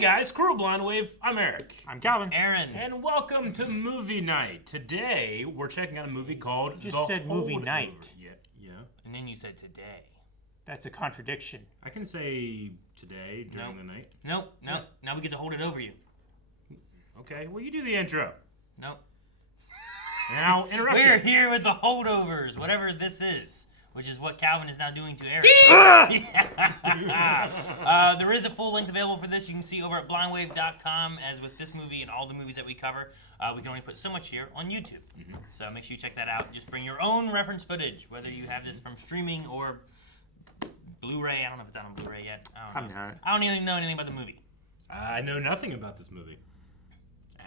guys, Squirrel Blind Wave. I'm Eric. I'm Calvin. Aaron. And welcome to Movie Night. Today, we're checking out a movie called You just said movie Holdovers. night. Yeah. And then you said today. That's a contradiction. I can say today during the night. Nope. Now we get to hold it over you. Okay, well, you do the intro. Nope. Now, interrupt We're you. here with the Holdovers, whatever this is, which is what Calvin is now doing to Eric. There is a full length available for this. You can see over at blindwave.com. As with this movie and all the movies that we cover, we can only put so much here on YouTube. So make sure you check that out. Just bring your own reference footage, whether you have this from streaming or Blu-ray. I don't know if it's out on Blu-ray yet. I don't know. I don't even know anything about the movie. I know nothing about this movie.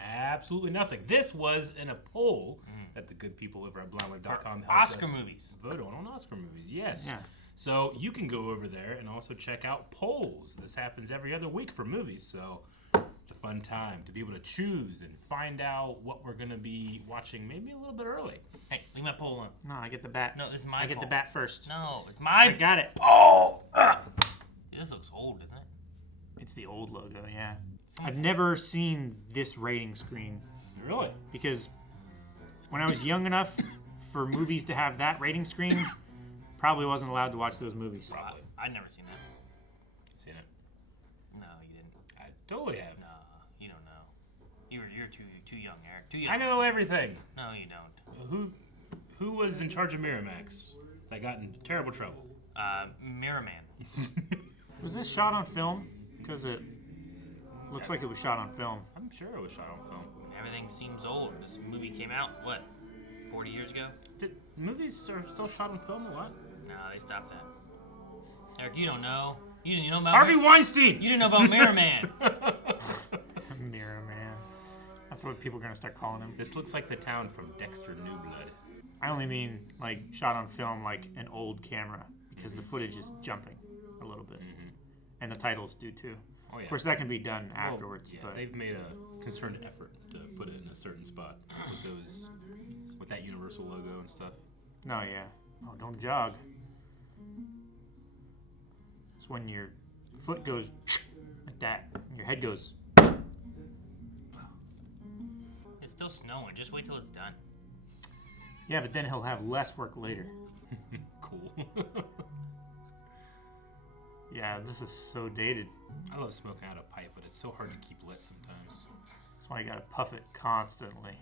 Absolutely nothing. This was in a poll that the good people over at blindwave.com helped Oscar us movies. vote on Oscar movies, yes. Yeah. So you can go over there and also check out polls. This happens every other week for movies, so it's a fun time to be able to choose and find out what we're going to be watching maybe a little bit early. Hey, leave my poll on. No, I get the bat. No, this is my I get the poll. bat first. No, it's my I got it. poll. This looks old, doesn't it? It's the old logo, yeah. I've never seen this rating screen Really? because when I was young enough for movies to have that rating screen, probably wasn't allowed to watch those movies. Probably. I'd never seen that. Seen it? No, you didn't. I totally have. No, you don't know. You're too young, Eric. Too young. I know everything. No, you don't. Who was in charge of Miramax that got in terrible trouble? Mirror Man. Was this shot on film? Because it looks like it was shot on film. I'm sure it was shot on film. Everything seems old. This movie came out, what, 40 years ago? Movies are still shot on film a lot? No, they stopped that. Eric, you don't know. You didn't know about Harvey Weinstein! You didn't know about Mirror Man. Mirror Man. That's what people are going to start calling him. This looks like the town from Dexter New Blood. I only mean like shot on film, like an old camera, because the footage is jumping a little bit. And the titles do too. Oh, yeah. Of course, that can be done afterwards. Yeah, but they've made a concerted effort to put it in a certain spot with that Universal logo and stuff. no, yeah. Oh, don't jog. It's when your foot goes like that, and your head goes. It's still snowing. Just wait till it's done. Yeah, but then he'll have less work later. Cool. Yeah, this is so dated. I love smoking out a pipe, but it's so hard to keep lit sometimes. That's why you gotta puff it constantly.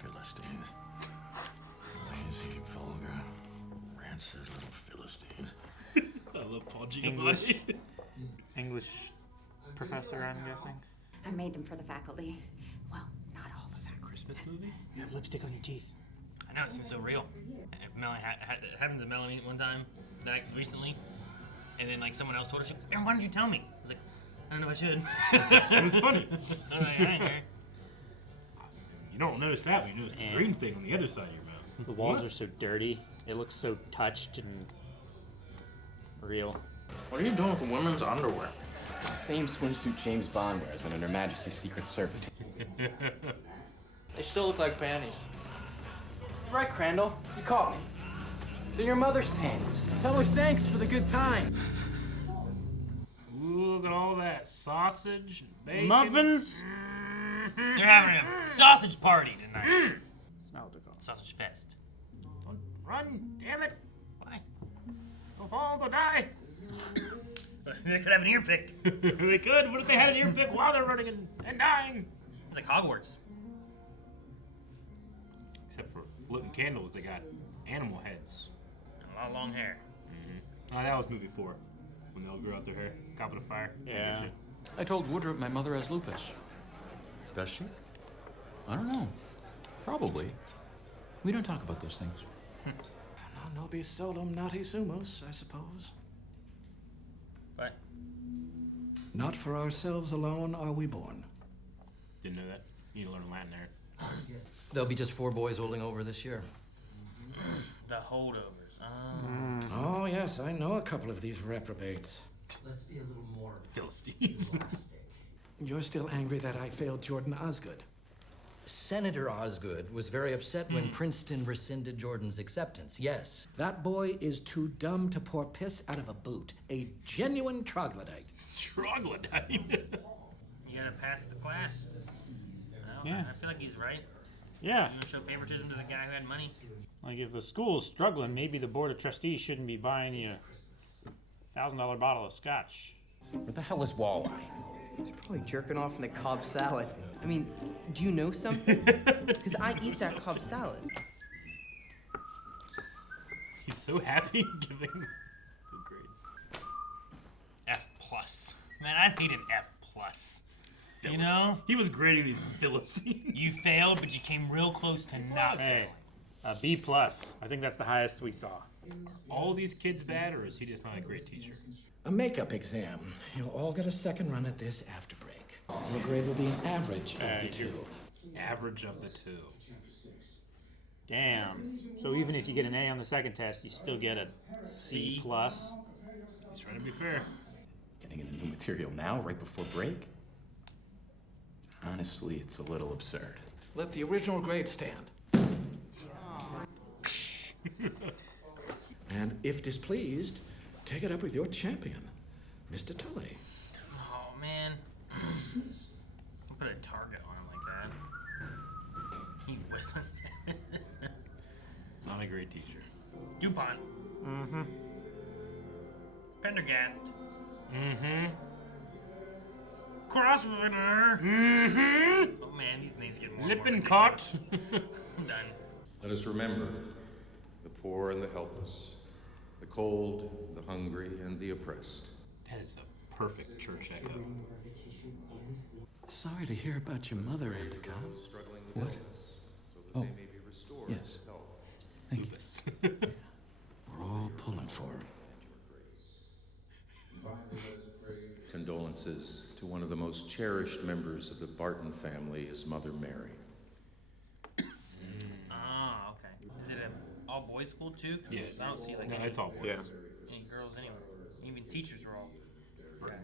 Philistines. Lazy, vulgar, rancid little Philistines. I love Paul English. Giamatti. English professor, I'm guessing. I made them for the faculty. Well, not all of Is them. it a Christmas movie? You have lipstick on your teeth. I know, it seems so real. Melanie happened to Melanie one time, recently, and then like someone else told her, Aaron, why didn't you tell me? I was like, I don't know if I should. It was funny. I was like, I ain't here. You don't notice that when you notice the green thing on the other side of your mouth. The walls are so dirty. It looks so touched and real. What are you doing with women's underwear? It's the same swimsuit James Bond wears under Her Majesty's Secret Service. They still look like panties. Right, Crandall. You caught me. They're your mother's panties. Tell her thanks for the good time. Ooh, look at all that sausage, bacon. Muffins? They're having a sausage party tonight. That's not what they're called. Sausage fest. Run, damn it. Why? Don't fall, don't die. They could have an ear pick. They could. What if they had an ear pick while they're running and dying? It's like Hogwarts. Except for floating candles, they got animal heads. And a lot of long hair. Oh, that was movie 4. When they all grew out their hair, top of the fire. Yeah. I told Woodruff my mother has lupus. Does she? I don't know. Probably. We don't talk about those things. Non nobis solum nati sumus, I suppose. What? Not for ourselves alone are we born. Didn't know that. You need to learn Latin there. There'll be just 4 boys holding over this year. The Holdovers. Oh, yes, I know a couple of these reprobates. Let's be a little more Philistines. plastic. You're still angry that I failed Jordan Osgood. Senator Osgood was very upset when Princeton rescinded Jordan's acceptance, yes. That boy is too dumb to pour piss out of a boot. A genuine troglodyte. Troglodyte. pass the class. No, Yeah. I feel like he's right. Yeah. You don't show favoritism to the guy who had money. Like if the school's struggling, maybe the board of trustees shouldn't be buying you a $1,000 bottle of scotch. Where the hell is Walleye? He's probably jerking off in the Cobb salad. I mean, do you know something? Because I eat that Cobb salad. He's so happy giving good grades. F plus. Man, I hate an F plus. You know? He was grading these Philistines. You failed, but you came real close to not Hey, failing. a B plus. I think that's the highest we saw. All these kids bad, or is he just not a great teacher? A makeup exam. You'll all get a second run at this after break. Your grade will be an average of the two. Average of the two. Damn. So even if you get an A on the second test, you still get a C plus. He's trying to be fair. Getting into new material now, right before break? Honestly, it's a little absurd. Let the original grade stand. And if displeased, take it up with your champion, Mr. Tully. Oh, man. I'll put a target on him like that. He wasn't. Not a great teacher. DuPont. Mm-hmm. Pendergast. Mm-hmm. Crossrunner. Mm-hmm. Oh, man, these names get more and more Lippincott. ridiculous. I'm done. Let us remember the poor and the helpless, the cold, the hungry, and the oppressed. That is a perfect church echo. Sorry to hear about your mother, Endicott. Struggling with What? illness, so that Oh. they may be restored Yes. to health. Lupus. We're all pulling for her. Condolences to one of the most cherished members of the Barton family, his mother Mary. Oh, okay. Is it an all-boys school, too? 'Cause Yeah. I don't see, like, No, any, it's all boys. Yeah. any girls anywhere. Even teachers are all...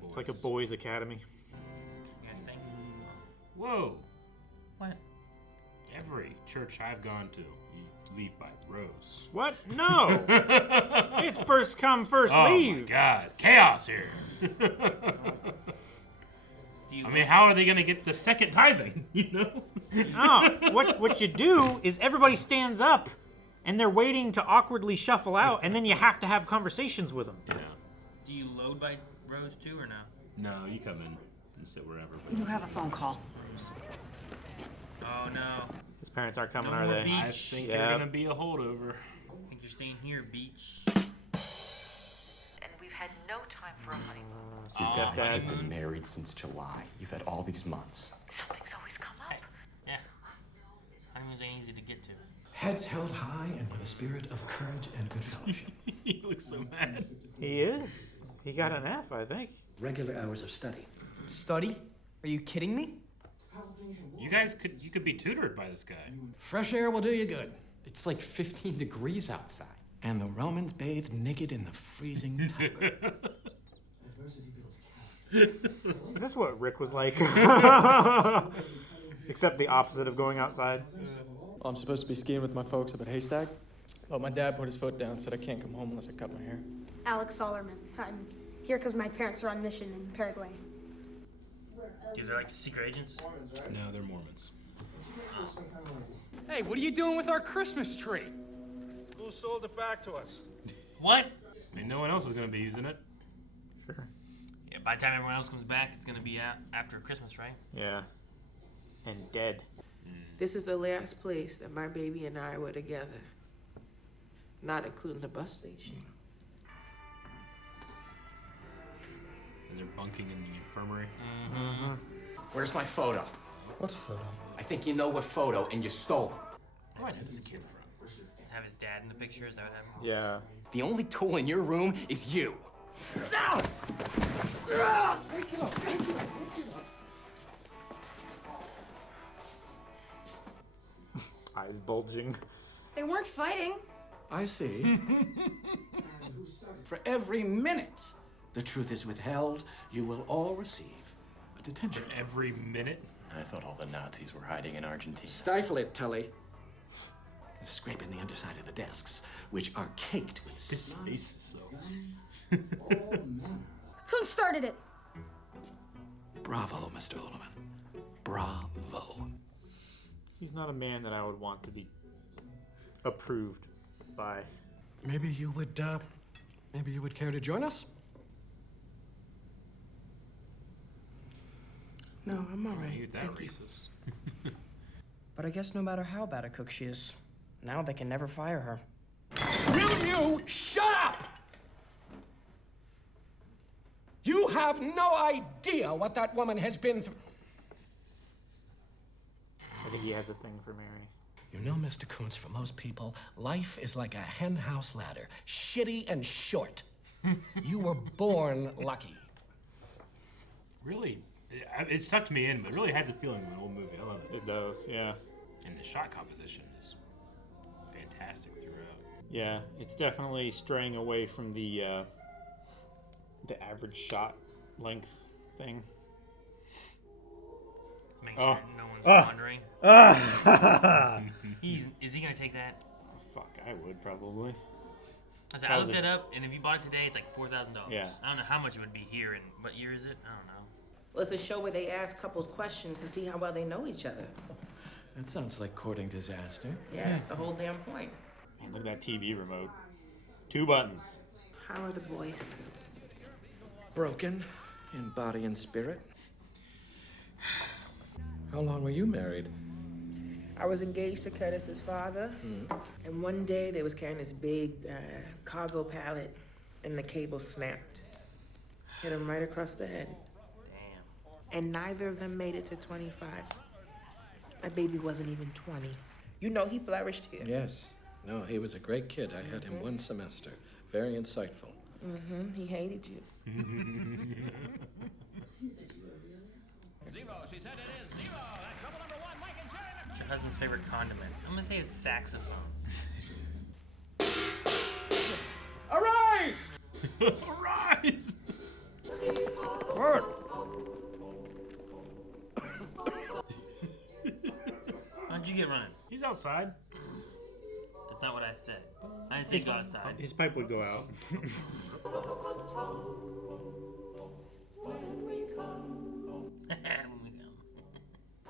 It's like a boys' academy. You guys sing? Whoa. What? Every church I've gone to, you leave by rows. What? No! It's first come, first Oh leave. my God, chaos here. Do you I mean, how are they gonna get the second tithing? You know? No, what you do is everybody stands up, and they're waiting to awkwardly shuffle out, and then you have to have conversations with them. Yeah. Do you load by rows, too, or no? No, you come in and sit wherever. You have a phone call. Oh, no. His parents aren't coming, No are more they? beach. I think Yep. you're gonna be a holdover. I think you're staying here, beach. And we've had no time for a honeymoon. Stepdad. You've been married since July. You've had all these months. Something's always come up. Yeah. Honeymoons ain't easy to get to. Heads held high and with a spirit of courage and good fellowship. He looks so mad. He is. He got an F, I think. Regular hours of study. Study? Are you kidding me? You could be tutored by this guy. Fresh air will do you good. It's like 15 degrees outside. And the Romans bathed naked in the freezing Tiber. Is this what Rick was like? Except the opposite of going outside. Well, I'm supposed to be skiing with my folks up at Haystack. But my dad put his foot down and said I can't come home unless I cut my hair. Alex Sollerman. I'm here because my parents are on mission in Paraguay. Dude, they're like secret agents. No, they're Mormons. Hey, what are you doing with our Christmas tree? Who sold it back to us? What? I mean, no one else is gonna be using it. Sure. Yeah, by the time everyone else comes back, it's gonna be out after Christmas, right? Yeah. And dead. This is the last place that my baby and I were together. Not including the bus station. And they're bunking in the infirmary. Where's my photo? What photo? I think you know what photo, and you stole it. Where'd this kid from? Have his dad in the picture, is that what happened? Yeah. The only tool in your room is you. No! Eyes bulging. They weren't fighting. I see. For every minute the truth is withheld, you will all receive a detention. For every minute? I thought all the Nazis were hiding in Argentina. Stifle it, Tully. Scraping the underside of the desks, which are caked with His face is so. Who started it? Bravo, Mr. Holloman. Bravo. He's not a man that I would want to be approved by. Maybe you would care to join us? No, I'm all right. Eat that Reese's. But I guess no matter how bad a cook she is, now they can never fire her. Will you shut up? You have no idea what that woman has been through. I think he has a thing for Mary. You know, Mr. Kuntz, for most people, life is like a henhouse ladder, shitty and short. You were born lucky. Really, it sucked me in, but it really has a feeling of an old movie. I love it. It does, yeah. And the shot composition is fantastic throughout. Yeah, it's definitely straying away from the average shot length thing. Make sure no one's wandering. Is he gonna take that? Fuck, I would probably. I looked it up, and if you bought it today, it's like $4,000. Yeah. I don't know how much it would be here, and what year is it? I don't know. Well, it's a show where they ask couples questions to see how well they know each other. That sounds like courting disaster. Yeah, that's the whole damn point. Man, look at that TV remote. 2 buttons. How are the boys? Broken in body and spirit. How long were you married? I was engaged to Curtis's father, and one day they was carrying this big cargo pallet, and the cable snapped. Hit him right across the head. Damn. And neither of them made it to 25. My baby wasn't even 20. You know he flourished here. Yes. No, he was a great kid. I had him one semester. Very insightful. He hated you. What's your husband's favorite condiment? I'm gonna say his saxophone. Arise! Arise! Word. How'd you get running? He's outside. That's not what I said. I didn't say go outside. His pipe would go out.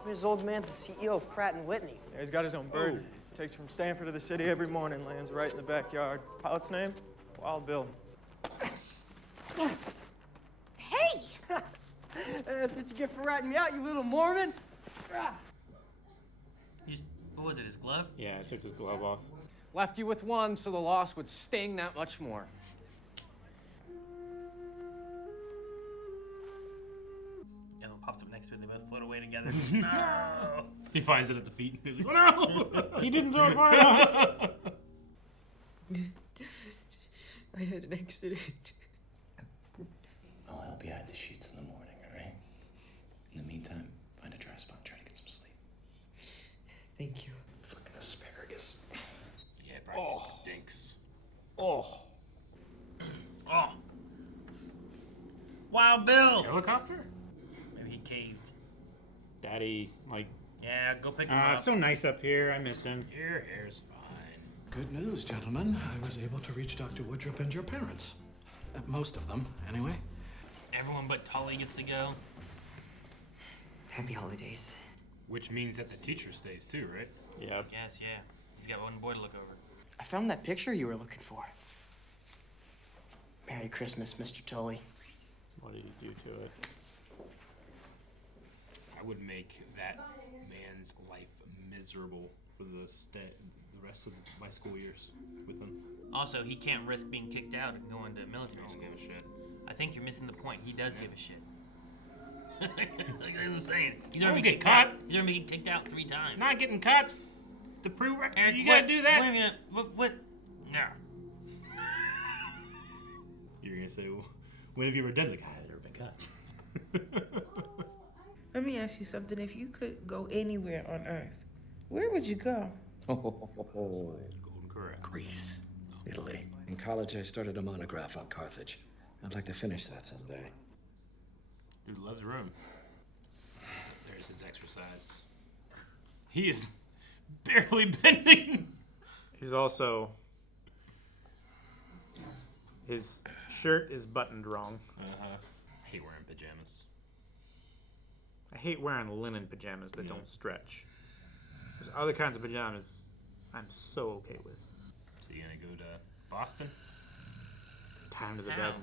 His old man's the CEO of Pratt & Whitney. Yeah, he's got his own bird. Takes from Stanford to the city every morning, lands right in the backyard. Pilot's name? Wild Bill. Hey! That's what you get for ratting me out, you little Mormon. What was it, his glove? Yeah, I took his glove off. Left you with one, so the loss would sting that much more. Yellow pops up next to it, they both float away together. No! He finds it at the feet. He's like, oh no! He didn't throw it far enough. I had an accident. I'll help you hide the sheets in the morning, all right? In the meantime, find a dry spot and try to get some sleep. Thank you. Fucking asparagus. Yeah, it probably stinks. Oh. Oh! Wild Bill! Helicopter? Maybe he caved. Daddy, like... Yeah, go pick him up. It's so nice up here. I miss him. Your hair's fine. Good news, gentlemen. I was able to reach Dr. Woodruff and your parents. Most of them, anyway. Everyone but Tully gets to go. Happy holidays. Which means that the teacher stays too, right? Yep. Yes, yeah. He's got one boy to look over. I found that picture you were looking for. Merry Christmas, Mr. Tully. What did you do to it? I would make that man's life miserable for the rest of my school years with him. Also, he can't risk being kicked out and going to military school. Give a shit. I think you're missing the point. He does give a shit. Like I was saying, he's I already won't get kicked caught. out. He's already been kicked out 3 times. Not getting caught to prove Eric, you gotta what? do that. Wait a minute. What? No. You're gonna say, well, when have you ever done? Like, I've never been caught. Let me ask you something. If you could go anywhere on Earth, where would you go? Golden Corral. Greece. Italy. In college, I started a monograph on Carthage. I'd like to finish that someday. Dude loves Rome. There's his exercise. He is barely bending. He's also... His shirt is buttoned wrong. I hate wearing pajamas. I hate wearing linen pajamas that don't stretch. There's other kinds of pajamas I'm so okay with. So you gonna go to Boston? Time to the How? bed.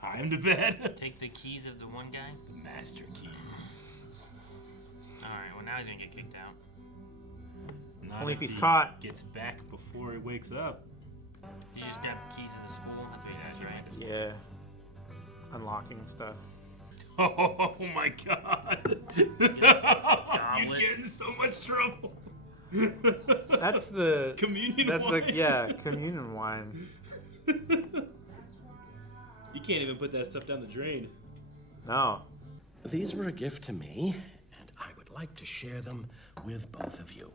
Time to bed. Take the keys of the one guy? The master keys. Alright, well now he's gonna get kicked out. Not Only if he's he caught. Gets back before he wakes up. You just grab the keys of the school? That's what he does, right? Yeah. Unlocking stuff. Oh my god. You're getting in so much trouble. That's the communion That's wine. communion wine. You can't even put that stuff down the drain. No. These were a gift to me, and I would like to share them with both of you.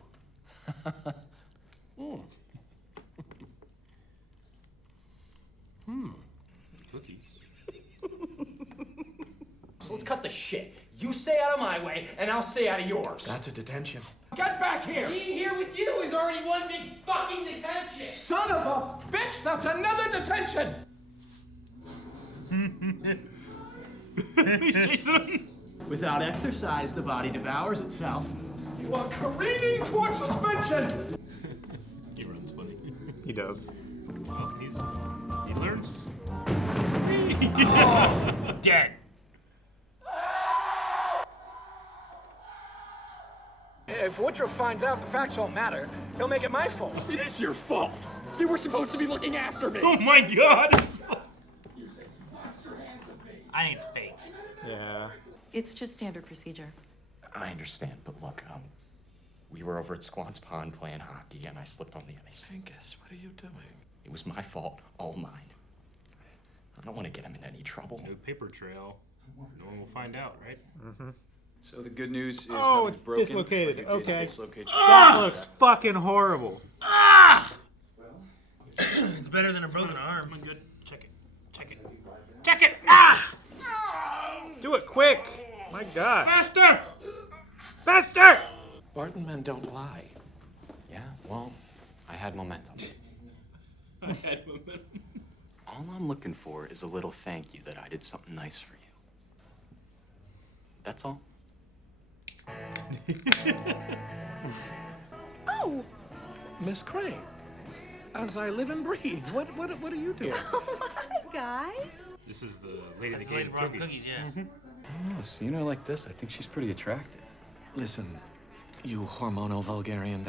Cookies. So let's cut the shit. You stay out of my way, and I'll stay out of yours. That's a detention. Get back here! Being here with you is already one big fucking detention. Son of a bitch! That's another detention! He's chasing him. Without exercise, the body devours itself. You are careening towards suspension! He runs funny. He does. Well, he learns. Dead. If Woodrow finds out the facts won't matter, he'll make it my fault. It is your fault. You were supposed to be looking after me. Oh my god! I think it's fake. Yeah. It's just standard procedure. I understand, but look, we were over at Squan's Pond playing hockey, and I slipped on the ice. Angus, what are you doing? It was my fault, all mine. I don't want to get him in any trouble. No paper trail. No one will find out, right? Mm-hmm. So the good news is Oh, nothing's it's broken. dislocated. You didn't Okay. dislocate your That back. looks fucking horrible. It's better than a broken arm. Come on, good. Check it. Check it. Check it! Ah! Do it quick. My God. Faster! Faster! Barton men don't lie. Yeah, well, I had momentum. I had momentum. All I'm looking for is a little thank you that I did something nice for you. That's all. Oh! Miss Crane, as I live and breathe, what are you doing? Oh my guys! This is the lady That's that the lady gave that brought cookies. cookies, yeah. Oh, seeing her like this, I think she's pretty attractive. Listen, you hormonal vulgarian.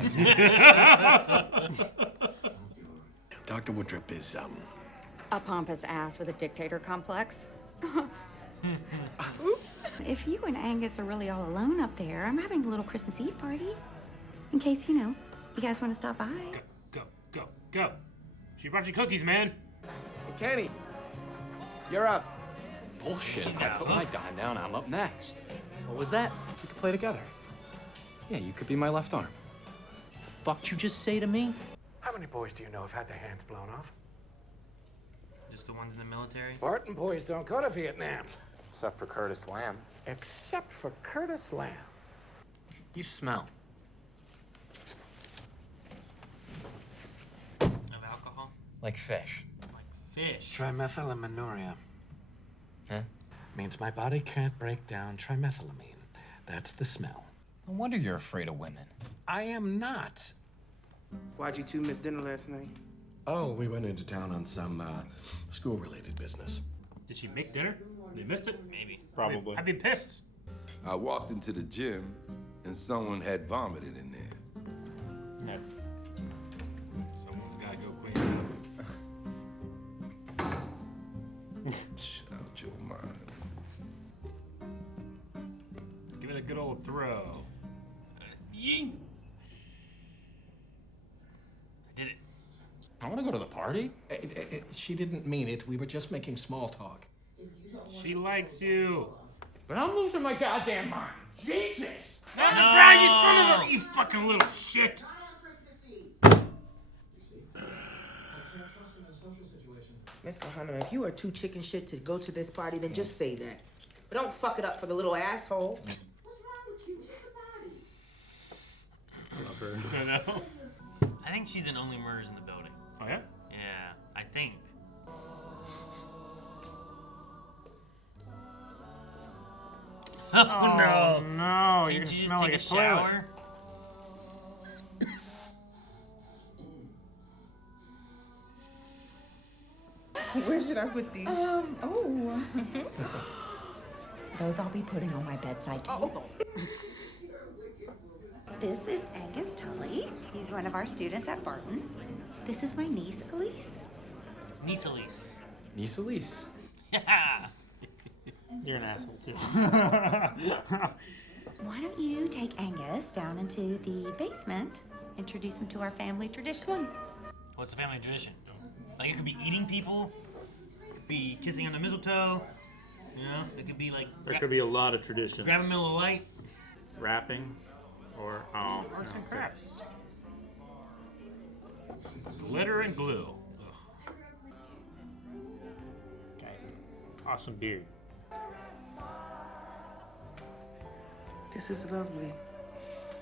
Dr. Woodrup is, A pompous ass with a dictator complex. Oops. If you and Angus are really all alone up there, I'm having a little Christmas Eve party. In case, you guys want to stop by. Go. She brought you cookies, man. Kenny, you're up. Bullshit. He's I got a put hook. my dime down, I'm up next. What was that? We could play together. Yeah, you could be my left arm. The fuck'd you just say to me? How many boys do you know have had their hands blown off? Just the ones in the military? Barton boys don't go to Vietnam. Except for Curtis Lamb. Except for Curtis Lamb. You smell. Of alcohol? Like fish. Like fish. Trimethylaminoria. Huh? Means my body can't break down trimethylamine. That's the smell. No wonder you're afraid of women. I am not. Why'd you two miss dinner last night? Oh, we went into town on some school-related business. Did she make dinner? They missed it? Maybe. Probably. I'd be pissed. I walked into the gym and someone had vomited in there. No. Someone's gotta go clean it up. Shut out your mind. Give it a good old throw. Yeet. I did it. I want to go to the party. She didn't mean it. We were just making small talk. She likes you. But I'm losing my goddamn mind. Jesus! No, Brian, you son of a... You fucking little shit. Mr. Hunter, if you are too chicken shit to go to this party, then just say that. But don't fuck it up for the little asshole. I love her. I know. I think she's in Only Murders in the Building. Oh, yeah? Yeah, I think. Oh, no. No, you're Can't gonna you smell just like take a a toilet. shower? Where should I put these? Those I'll be putting on my bedside table. This is Angus Tully. He's one of our students at Barton. This is my niece, Elise. Niece Elise. Niece Elise. Yeah. You're an asshole too. Why don't you take Angus down into the basement, introduce him to our family tradition? What's the family tradition? Like, it could be eating people, it could be kissing on the mistletoe, you know? It could be like There could be a lot of traditions. grab a Miller Lite. Rapping, or Arts and crafts. Glitter and glue. Ugh. Okay. Awesome beard. This is lovely.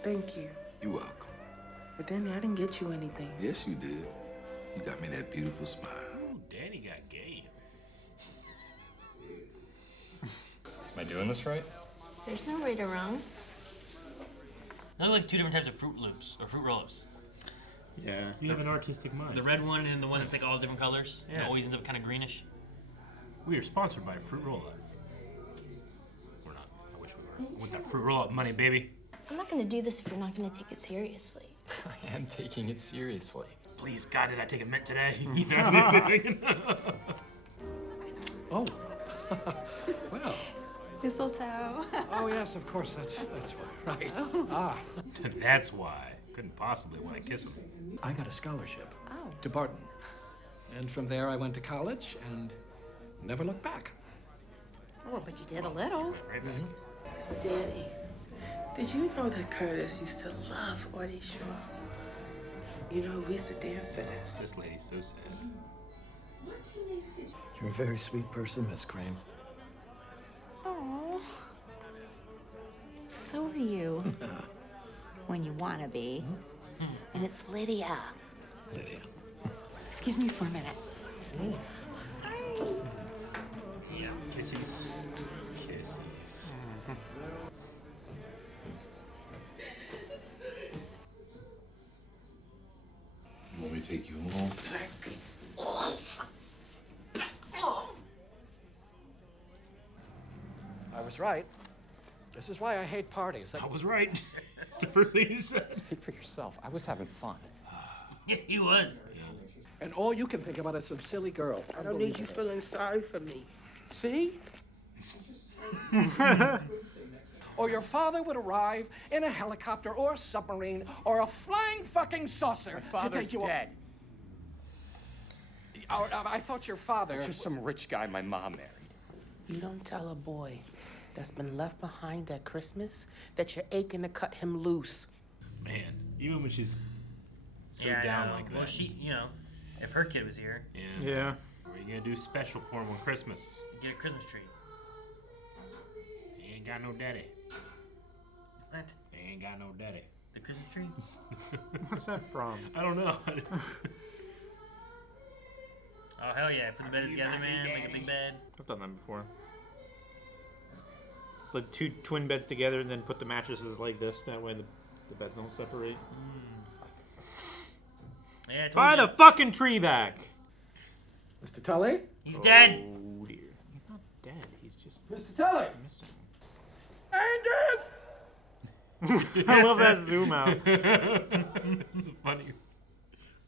Thank you. You're welcome. But Danny, I didn't get you anything. Yes, you did. You got me that beautiful smile. Ooh, Danny got game. Am I doing this right? There's no right or wrong. Those are like two different types of Fruit Loops, or Fruit Roll-Ups. Yeah. You have an artistic mind. The red one and the one that's like all different colors. Yeah. It always ends up kind of greenish. We are sponsored by Fruit Roll-Up. We're not. I wish we were. I want that Fruit Roll-Up money, baby. I'm not gonna do this if you're not gonna take it seriously. I am taking it seriously. Please, God, did I take a mint today? Oh. Wow. Mistletoe. Oh, yes, of course. That's right. Ah. That's why. Couldn't possibly want to kiss him. I got a scholarship Oh. to Barton. And from there, I went to college and never looked back. Oh, but you did a little. Right back. Danny, did you know that Curtis used to love Audie Shaw? You know, we used to dance to this. This lady's so sad. You're a very sweet person, Miss Crane. Oh. So are you. When you want to be. And it's Lydia. Lydia. Excuse me for a minute. Yeah. Kissies. Kissies. You want me to take you home? I was right. This is why I hate parties. I was right. That's the first thing he said. Speak for yourself. I was having fun. Yeah, he was. And all you can think about is some silly girl. I don't need you feeling sorry for me. See? Or your father would arrive in a helicopter or a submarine or a flying fucking saucer to take you dead. I thought your father... It's just some rich guy my mom married. You don't tell a boy that's been left behind at Christmas that you're aching to cut him loose. Man, even when she's so Yeah, I down know. like that. Well, she, you know, if her kid was here, Yeah. What are you gonna do special for him on Christmas? get a Christmas tree. He ain't got no daddy. What? He ain't got no daddy. The Christmas tree? What's that from? I don't know. Oh, hell yeah. Put the bed together, man. Make a big bed. I've done that before. It's like two twin beds together and then put the mattresses like this. That way the beds don't separate. Yeah, I told Buy you. the fucking tree back! Mr. Tully? He's dead. Oh dear. He's not dead. He's just Mr. Tully! missing. Angus! I love that zoom out. It's funny.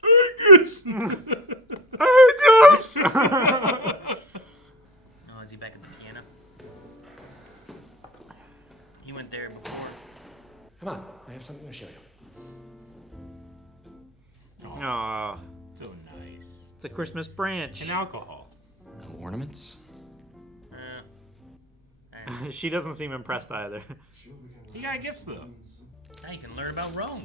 Angus! Angus! Oh, is he back at the piano? He went there before. Come on, I have something to show you. Aw, So nice. it's a Christmas branch. And alcohol. No ornaments? She doesn't seem impressed either. He got gifts though. Now you can learn about Rome.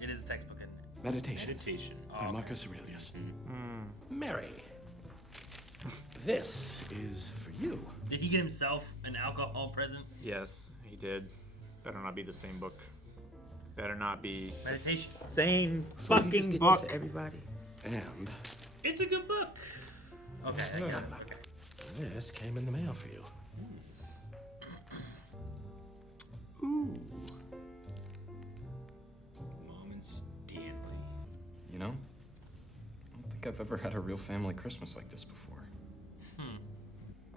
It is a textbook, isn't it? Meditation. By Oh, Marcus Aurelius. Mary, this is for you. Did he get himself an alcohol present? Yes, he did. Better not be the same book. Better not be Meditation. same So you just fucking get book. this to everybody. And it's a good book. Okay, I got it. Okay. This came in the mail for you. Ooh. Mom and Stanley. You know, I don't think I've ever had a real family Christmas like this before.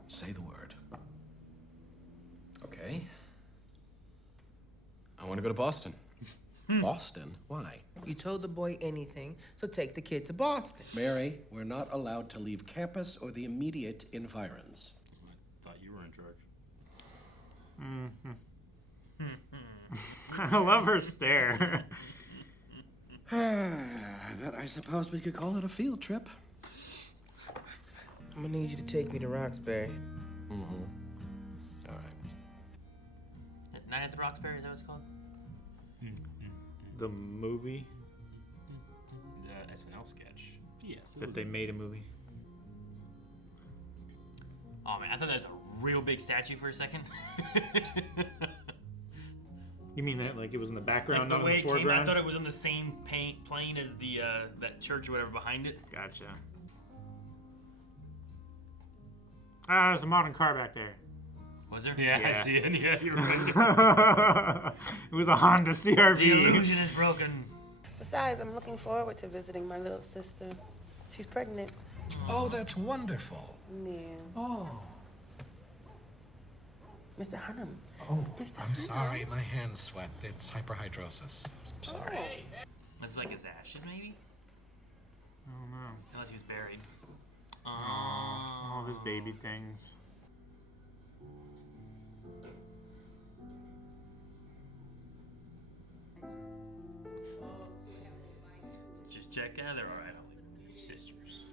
Say the word. Okay. I want to go to Boston. Boston? Why? You told the boy anything, so take the kid to Boston. Mary, we're not allowed to leave campus or the immediate environs. I thought you were in charge. I love her stare. But I suppose we could call it a field trip. I'm gonna need you to take me to Roxbury. Mm-hmm. All right. Night at the Roxbury, is that what it's called? The movie The SNL sketch. Yes. that they made a movie. Oh man, I thought that was a real big statue for a second. You mean that like it was in the background, Like the not way in it the came, foreground? I thought it was on the same plane as the that church or whatever behind it. Gotcha. Ah, there's a modern car back there. Was there? Yeah, I see it. Yeah, you're right. It was a Honda CRV. The illusion is broken. Besides, I'm looking forward to visiting my little sister. She's pregnant. Oh, that's wonderful. Yeah. Oh. Mr. Hunnam. Oh, I'm sorry. My hands sweat. It's hyperhidrosis. Sorry. This is like his ashes, maybe? Oh no. Unless he was buried. All his baby things. Just check out, they're alright. Sisters.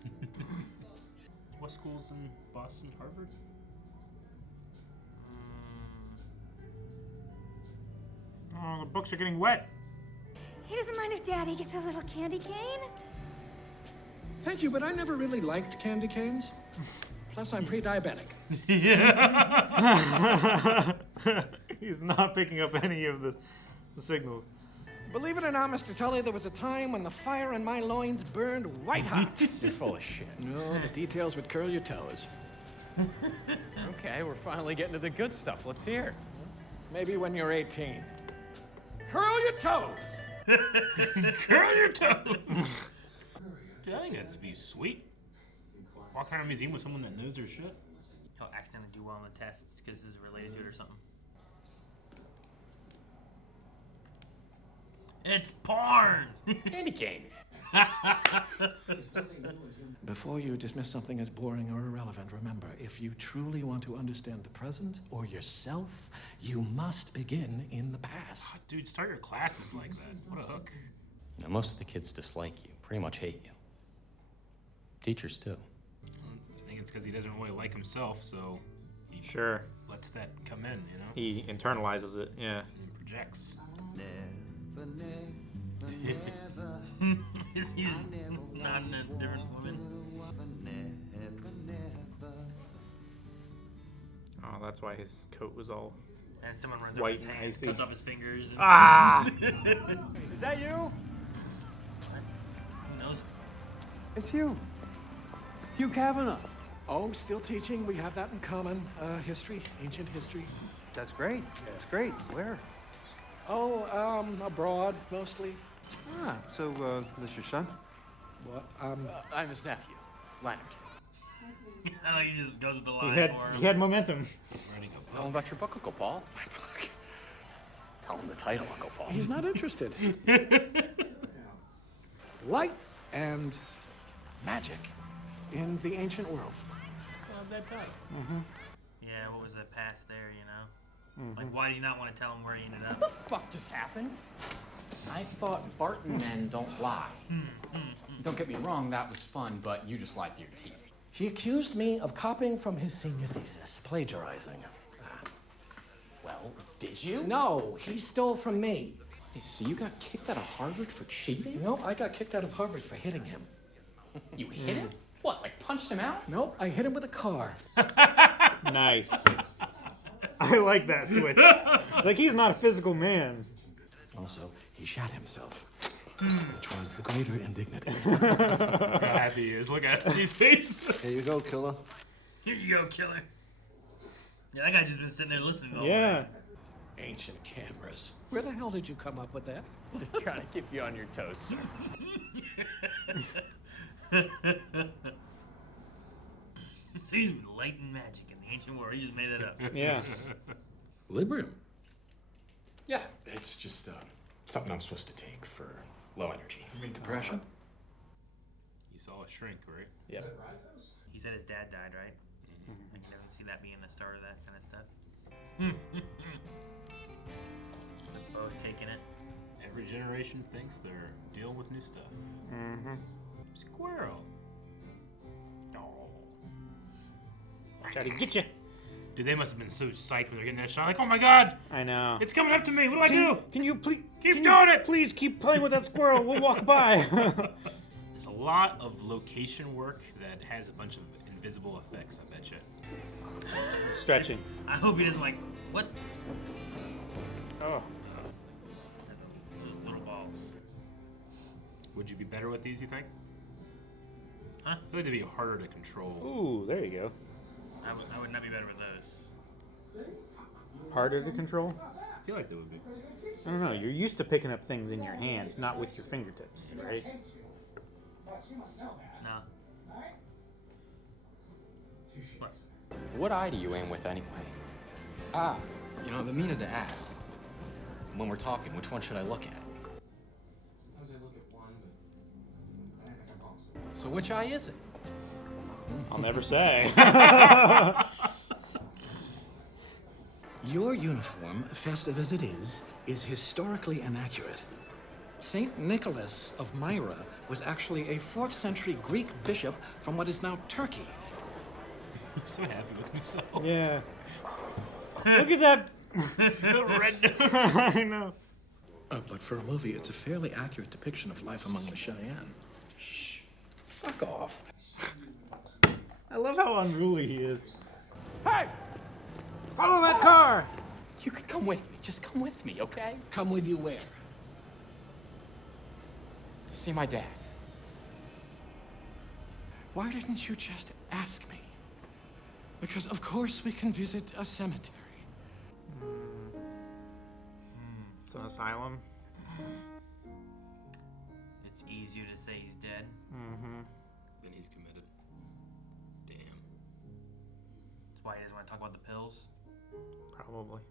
What school's in Boston? Harvard? Oh, the books are getting wet. He doesn't mind if Daddy gets a little candy cane. Thank you, but I never really liked candy canes. Plus, I'm pre-diabetic. He's not picking up any of the signals. Believe it or not, Mr. Tully, there was a time when the fire in my loins burned white hot. You're full of shit. No, the details would curl your toes. Okay, we're finally getting to the good stuff. Let's hear. Maybe when you're 18. Curl your toes! Curl your toes! Dude, I think that'd be sweet. Walk around a museum with someone that knows their shit. He'll accidentally do well on the test because this is related to it or something. It's porn! Candy cane. Before you dismiss something as boring or irrelevant, remember, if you truly want to understand the present or yourself, you must begin in the past. Oh, dude, start your classes like that. What a hook. Now, most of the kids dislike you, pretty much hate you. Teachers, too. I think it's because he doesn't really like himself, so he Sure. lets that come in, you know? He internalizes it, yeah. He projects. He's not in a different woman. Oh, that's why his coat was all And someone runs white over his and hands, icy. cuts off his fingers. And Ah! Is that you? Who knows? It's Hugh. Hugh Kavanaugh. Oh, still teaching. We have that in common. History, ancient history. That's great. That's great. Where? Oh, abroad, mostly. Ah, so, this your son? What? I'm his nephew, Leonard. Oh, he just goes with the He line had, for him. he had momentum. Tell him about your book, Uncle Paul. My book. Tell him the title, Uncle Paul. He's not interested. Lights and magic in the ancient world. Not that title. Yeah, what was the past there, you know? Like, why do you not want to tell him where he ended up? What the fuck just happened? I thought Barton men don't lie. Don't get me wrong, that was fun, but you just lied through your teeth. He accused me of copying from his senior thesis, plagiarizing. Well, did you? No, he stole from me. Hey, so you got kicked out of Harvard for cheating? Nope, I got kicked out of Harvard for hitting him. You hit him? What, like punched him out? Nope, I hit him with a car. Nice. I like that switch. It's like he's not a physical man. Also, he shot himself, which was the greater indignity. Look how happy he is. Look at his face. Here you go, killer. Here you go, killer. Yeah, that guy just been sitting there listening all Yeah. Ancient cameras. Where the hell did you come up with that? Just trying to keep you on your toes, sir. He's light and magic in the ancient world. He just made that up. Yeah. Librium. Yeah, it's just something I'm supposed to take for low energy. You mean depression? You saw a shrink, right? Yep. He said his dad died, right? I can never see that being the start of that kind of stuff. Both taking it. Every generation thinks they're dealing with new stuff. Mm-hmm. Squirrel. Oh. Try to get you. Dude, they must have been so psyched when they're getting that shot. Like, oh my god! I know. It's coming up to me. What do I do? Can you please Keep doing it? Please keep playing with that squirrel. We'll walk by. There's a lot of location work that has a bunch of invisible effects, I bet you. Stretching. I hope he doesn't like, what? Oh. Little balls. Would you be better with these, you think? Huh? I feel like they'd be harder to control. Ooh, there you go. I would not be better with those. Harder to control? I feel like they would be. I don't know. You're used to picking up things in your hand, not with your fingertips, right? No. What? What eye do you aim with anyway? Ah. You know, I've been meaning to ask. When we're talking, which one should I look at? So which eye is it? I'll never say. Your uniform, festive as it is historically inaccurate. Saint Nicholas of Myra was actually a 4th century Greek bishop from what is now Turkey. He's so happy with himself. Yeah. Look at that. Red nose. I know. But for a movie, it's a fairly accurate depiction of life among the Cheyenne. Shh. Fuck off. I love how unruly he is. Hey! Follow that car! You could come with me. Just come with me, okay? Come with you where? To see my dad. Why didn't you just ask me? Because of course we can visit a cemetery. It's an asylum. It's easier to say he's dead. Mm-hmm. Then he's committed. Damn. That's why he doesn't want to talk about the pills. Probably.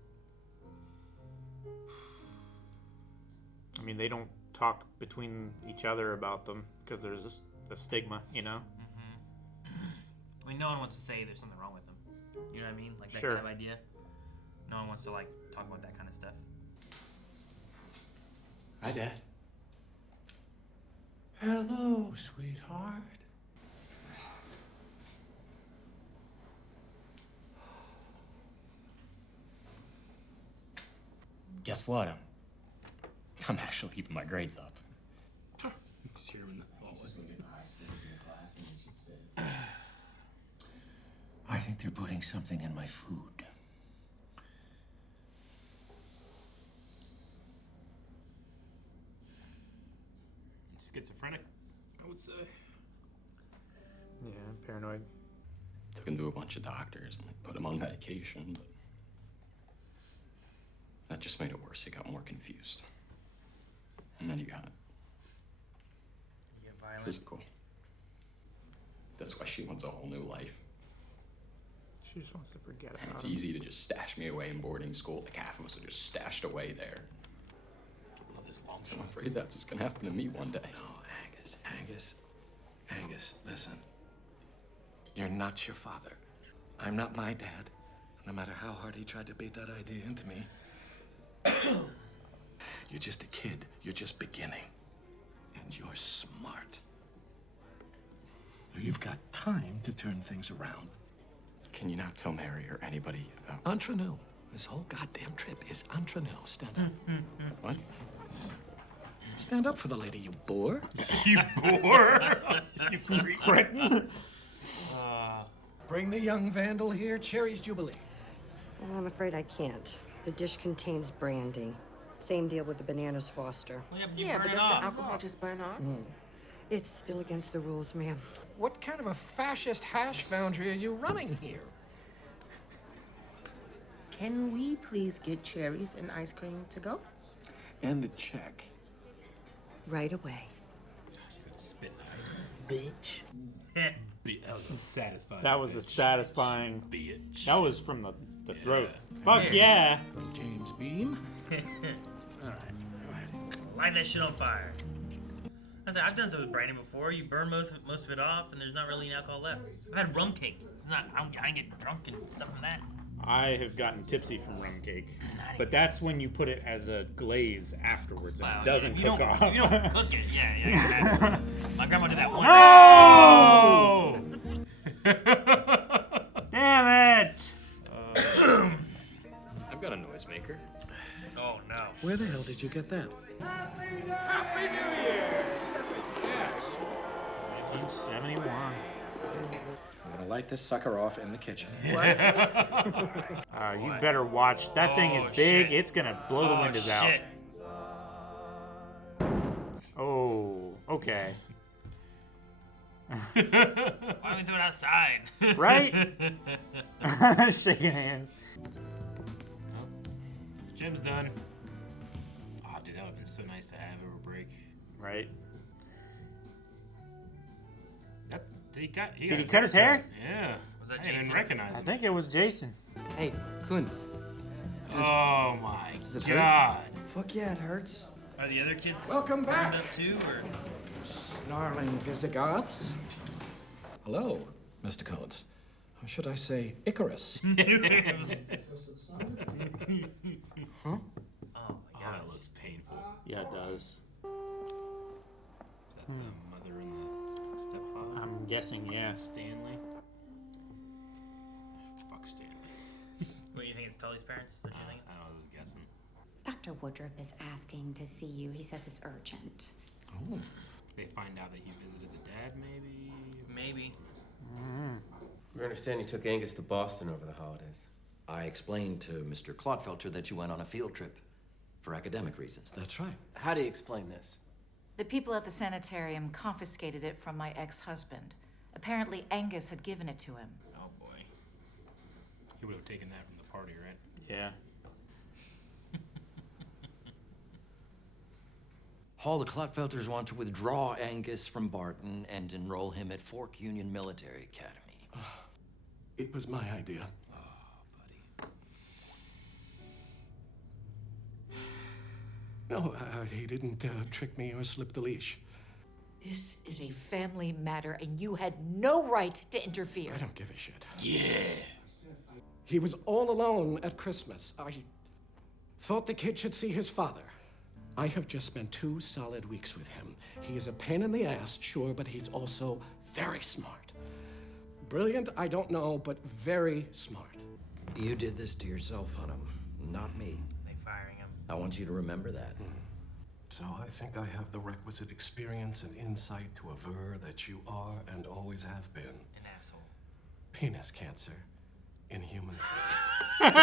I mean, they don't talk between each other about them because there's just a stigma, you know? I mean, no one wants to say there's something wrong with them. You know what I mean? Like that Sure. kind of idea. No one wants to like talk about that kind of stuff. Hi, Dad. Hello, sweetheart. Guess what? I'm actually keeping my grades up. Just hear him in the I think they're putting something in my food. Schizophrenic, I would say. Yeah, paranoid. Took him to a bunch of doctors and put him on medication, but that just made it worse. He got more confused. And then he got violent. physical. That's why she wants a whole new life. She just wants to forget And about it's him. easy to just stash me away in boarding school. Like half of us are just stashed away there. Love this long So I'm afraid that's just gonna happen to me one day. Angus, listen. You're not your father. I'm not my dad. No matter how hard he tried to beat that idea into me. You're just a kid. You're just beginning. And you're smart. You've got time to turn things around. Can you not tell Mary or anybody about... Entre nous. This whole goddamn trip is entre nous. Stand up. What? Stand up for the lady, you bore. You bore? You cretin. Bring the young vandal here. Cherry's Jubilee. I'm afraid I can't. The dish contains brandy. Same deal with the bananas Foster. Well, yeah, but you Yeah, burn but it doesn't the off. alcohol just burn off? It's still against the rules, ma'am. What kind of a fascist hash foundry are you running here? Can we please get cherries and ice cream to go? And the check. Right away. Spit ice cream. Bitch. That was a satisfying. That was a satisfying. Bitch. That was from the throat. Fuck yeah. James Beam. All right. Light that shit on fire. I've done so with brandy before. You burn most of it off, and there's not really any alcohol left. I've had rum cake. I don't get drunk and stuff from that. I have gotten tipsy from rum cake, but that's when you put it as a glaze afterwards and it doesn't cook off. You don't cook it. Yeah, exactly. My grandma did that one. No! Damn it! I've got a noisemaker. Oh no. Where the hell did you get that? Happy New Year! Yes. 1971. I'm gonna light this sucker off in the kitchen. What? You better watch. That thing is big. Shit. It's gonna blow the windows out. Shit. Oh, okay. Why don't we throw it outside? Right? Shaking hands. Jim's done. Oh, dude, that would have been so nice to have over break. Right. Did he cut his hair? Yeah. Was that I didn't even Jason? recognize I him. think it was Jason. Hey, Kunz. Oh my Does it hurt? god. Fuck yeah, it hurts. Are the other kids Welcome back. burned up too, or? Snarling Visigoths. Hello, Mr. Coates. Or should I say Icarus? Huh? Oh Oh, that looks painful. Yeah, it does. Is that the mother and the stepfather? I'm guessing, yeah. Stanley. Fuck Stanley. What do you think? It's Tully's parents? Is that what you think? I was guessing. Dr. Woodruff is asking to see you. He says it's urgent. Oh. They find out that he visited the dad, maybe? Maybe. We understand you took Angus to Boston over the holidays. I explained to Mr. Clodfelter that you went on a field trip for academic reasons. That's right. How do you explain this? The people at the sanitarium confiscated it from my ex-husband. Apparently Angus had given it to him. Oh boy. He would have taken that from the party, right? Yeah. Hall, the Clodfelters want to withdraw Angus from Barton and enroll him at Fork Union Military Academy. It was my idea. No, he didn't trick me or slip the leash. This is a family matter, and you had no right to interfere. I don't give a shit. Yeah. He was all alone at Christmas. I thought the kid should see his father. I have just spent 2 solid weeks with him. He is a pain in the ass, sure, but he's also very smart. Brilliant, I don't know, but very smart. You did this to yourself, Hunnam, not me. They firing him. I want you to remember that. So I think I have the requisite experience and insight to aver that you are and always have been An asshole. penis cancer in human form.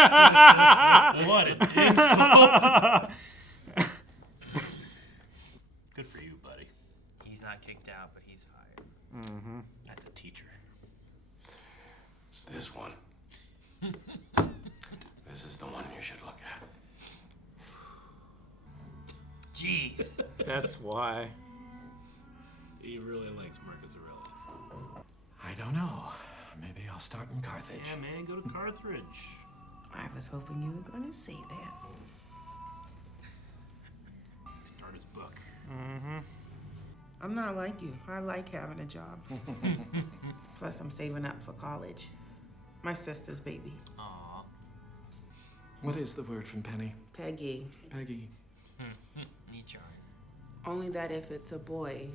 What an insult. Good for you, buddy. He's not kicked out, but he's fired. Mm-hmm. That's a teacher. It's this one. This is the one you should look at. Jeez. That's why. He really likes Marcus Aurelius. I don't know. Maybe I'll start in Carthage. Yeah, man, go to Carthage. I was hoping you were going to say that. Start his book. Mm-hmm. I'm not like you. I like having a job. Plus, I'm saving up for college. My sister's baby. Aww. What is the word from Penny? Peggy. Peggy. Neat yarn. Only that if it's a boy,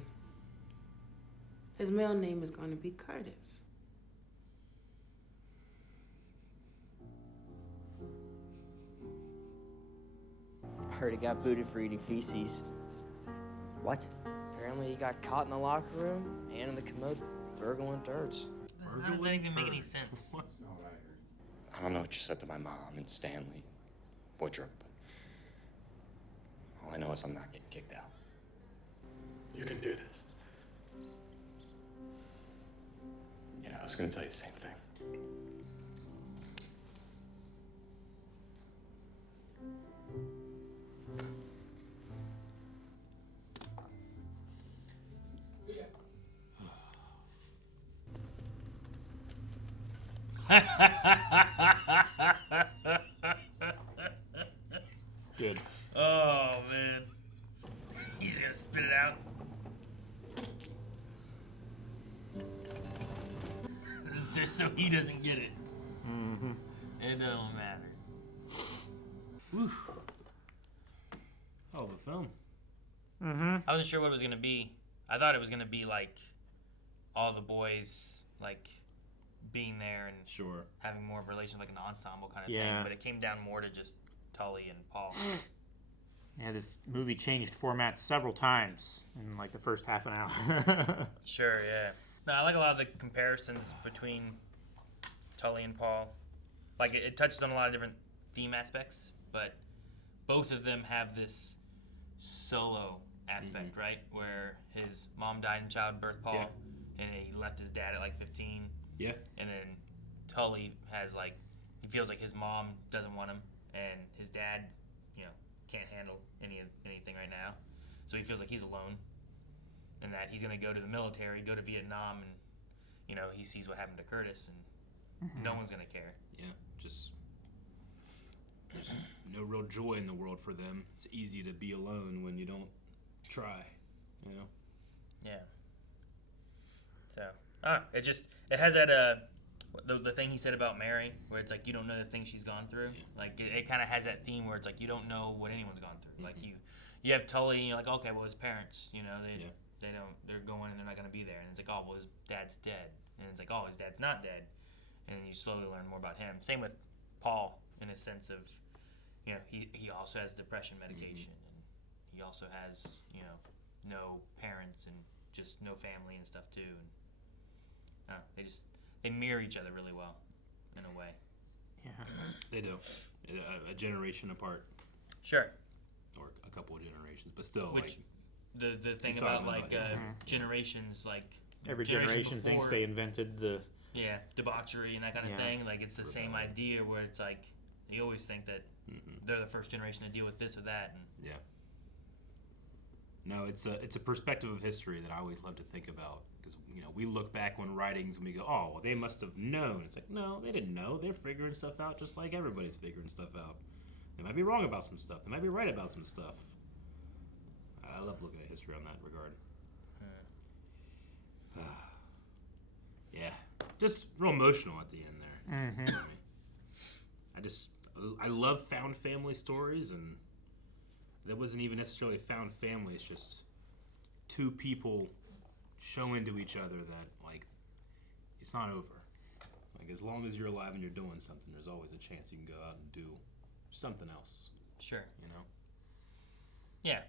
his middle name is going to be Curtis. I heard he got booted for eating feces. What? Apparently he got caught in the locker room and in the commode gurgling turds. How does that even make any sense? I don't know what you said to my mom and Stanley, Woodruff, but all I know is I'm not getting kicked out. You can do this. Yeah, I was gonna tell you the same thing. Good. Oh, man. He's gonna spit it out. This is just so he doesn't get it. Mm-hmm. It don't matter. Whew. Oh, the film. Mm-hmm. I wasn't sure what it was gonna be. I thought it was gonna be like all the boys like being there and sure having more of a relation, like an ensemble kind of Yeah. thing. But it came down more to just Tully and Paul. Yeah, this movie changed format several times in like the first half an hour. Sure, yeah. No, I like a lot of the comparisons between Tully and Paul. Like it touches on a lot of different theme aspects, but both of them have this solo aspect, right? Where his mom died in childbirth, Paul, and he left his dad at like 15. Yeah. And then Tully has like, he feels like his mom doesn't want him, and his dad, you know, can't handle anything right now. So he feels like he's alone, and that he's gonna go to the military, go to Vietnam, and you know, he sees what happened to Curtis, and no one's gonna care. Yeah, just there's no real joy in the world for them. It's easy to be alone when you don't try, you know. Yeah. So it has that the thing he said about Mary, where it's like you don't know the things she's gone through. Like it kind of has that theme where it's like you don't know what anyone's gone through. Like you have Tully, and you're like, okay, well his parents, you know, they're going and they're not gonna be there, and it's like, oh, well his dad's dead, and it's like, oh, his dad's not dead, and then you slowly learn more about him. Same with Paul, in a sense of, you know, he also has depression medication, and he also has, you know, no parents and just no family and stuff too, and they mirror each other really well, in a way. Yeah, they do. A generation apart. Sure. Or a couple of generations, but still, which like the thing about like generations, like every generation thinks they invented the debauchery and that kind of thing. Like it's the same idea where it's like you always think that they're the first generation to deal with this or that. And yeah. No, it's a perspective of history that I always love to think about, because you know we look back on writings and we go, oh, well, they must have known. It's like, no, they didn't know. They're figuring stuff out just like everybody's figuring stuff out. They might be wrong about some stuff. They might be right about some stuff. I love looking at history on that regard. Yeah, just real emotional at the end there. Mm-hmm. I love found family stories, and that wasn't even necessarily found family. It's just two people showing to each other that like it's not over. Like as long as you're alive and you're doing something, there's always a chance you can go out and do something else. Sure. You know? Yeah.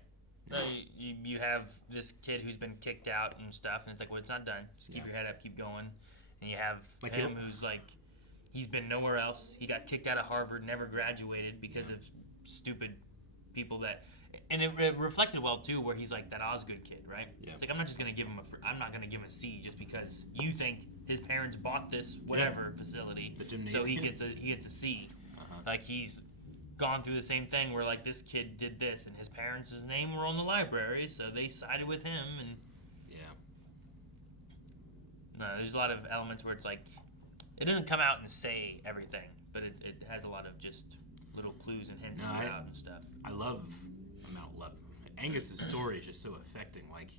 You have this kid who's been kicked out and stuff, and it's like, well, it's not done. Just keep your head up, keep going. And you have like him who's like, he's been nowhere else. He got kicked out of Harvard, never graduated because of stupid people that, and it reflected well too, where he's like that Osgood kid, right? Yeah. It's like I'm not gonna give him a C just because you think his parents bought this whatever facility, so he gets a C. Like he's gone through the same thing where like this kid did this and his parents' name were on the library, so they sided with him, and no, there's a lot of elements where it's like it doesn't come out and say everything, but it has a lot of just little clues and hints throughout and stuff. Angus's story is just so affecting. Like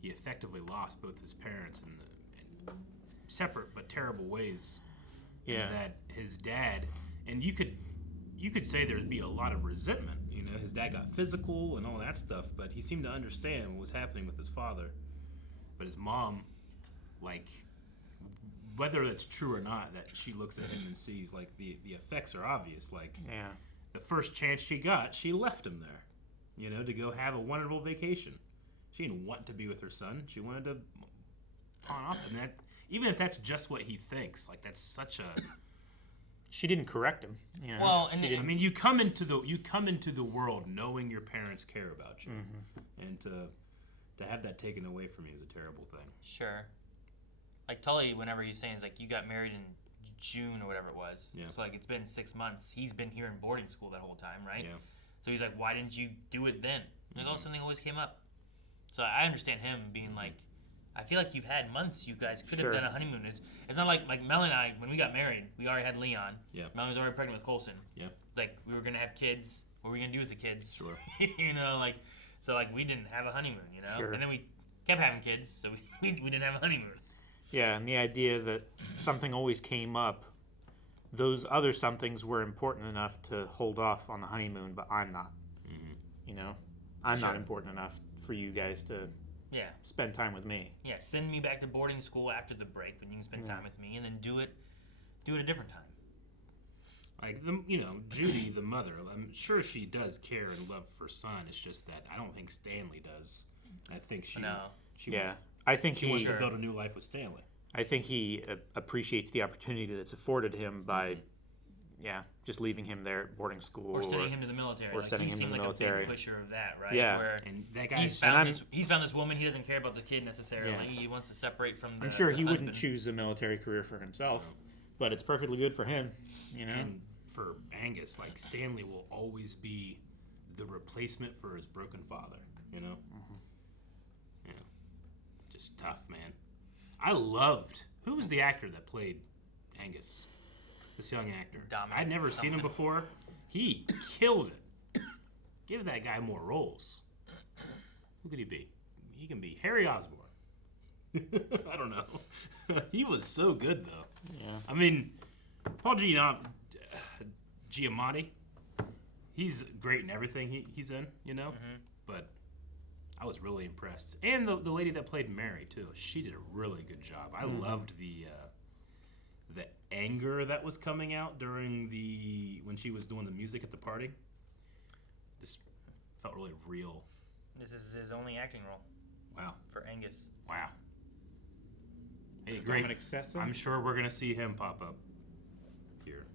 he effectively lost both his parents in separate but terrible ways. Yeah. And that his dad, and you could say there'd be a lot of resentment. You know, his dad got physical and all that stuff, but he seemed to understand what was happening with his father. But his mom, like, whether it's true or not, that she looks at him and sees, like, the effects are obvious. Like, the first chance she got, she left him there, you know, to go have a wonderful vacation. She didn't want to be with her son. She wanted to pawn off. And that, even if that's just what he thinks, like, that's such a... She didn't correct him. You know? Well, and I mean, you come into the world knowing your parents care about you, and to have that taken away from you is a terrible thing. Sure. like Tully, whenever he's saying, it's like, you got married in June or whatever it was. Yeah. So like it's been 6 months. He's been here in boarding school that whole time, right? Yeah. So he's like, why didn't you do it then? Like, oh, something always came up. So I understand him being like, I feel like you've had months. You guys could have done a honeymoon. It's not like Mel and I, when we got married, we already had Leon. Yeah. Mel was already pregnant with Colson. Yeah. Like, we were going to have kids. What were we going to do with the kids? Sure. You know, like, so like we didn't have a honeymoon, you know? Sure. And then we kept having kids, so we didn't have a honeymoon. Yeah, and the idea that something always came up, those other somethings were important enough to hold off on the honeymoon, but I'm not. Mm-hmm. You know? I'm Sure. not important enough for you guys to spend time with me. Yeah, send me back to boarding school after the break when you can spend time with me, and then do it a different time. Like, Judy, the mother, I'm sure she does care and love for son. It's just that I don't think Stanley does. I think she wants to build a new life with Stanley. I think he appreciates the opportunity that's afforded him by, just leaving him there at boarding school. Or sending him to the military. Or like, sending he him to seemed the like military. a big pusher of that, right? Yeah. Where and that guy's he's found this woman. He doesn't care about the kid necessarily. Yeah. He wants to separate from the I'm sure he the wouldn't husband. choose a military career for himself, but it's perfectly good for him, you know? And for Angus, like, Stanley will always be the replacement for his broken father, you know? Mm-hmm. Yeah. Just tough, man. I loved... Who was the actor that played Angus? This young actor. Dominic I'd never seen him before. He killed it. Give that guy more roles. Who could he be? He can be Harry Osborn. I don't know. He was so good, though. Yeah. I mean, Paul Giamatti, he's great in everything he's in, you know? Mm-hmm. But I was really impressed. And the lady that played Mary, too. She did a really good job. I loved the anger that was coming out during when she was doing the music at the party. Just felt really real. This is his only acting role. Wow. For Angus. Wow. Hey, great. Dominic Sessa? I'm sure we're going to see him pop up here.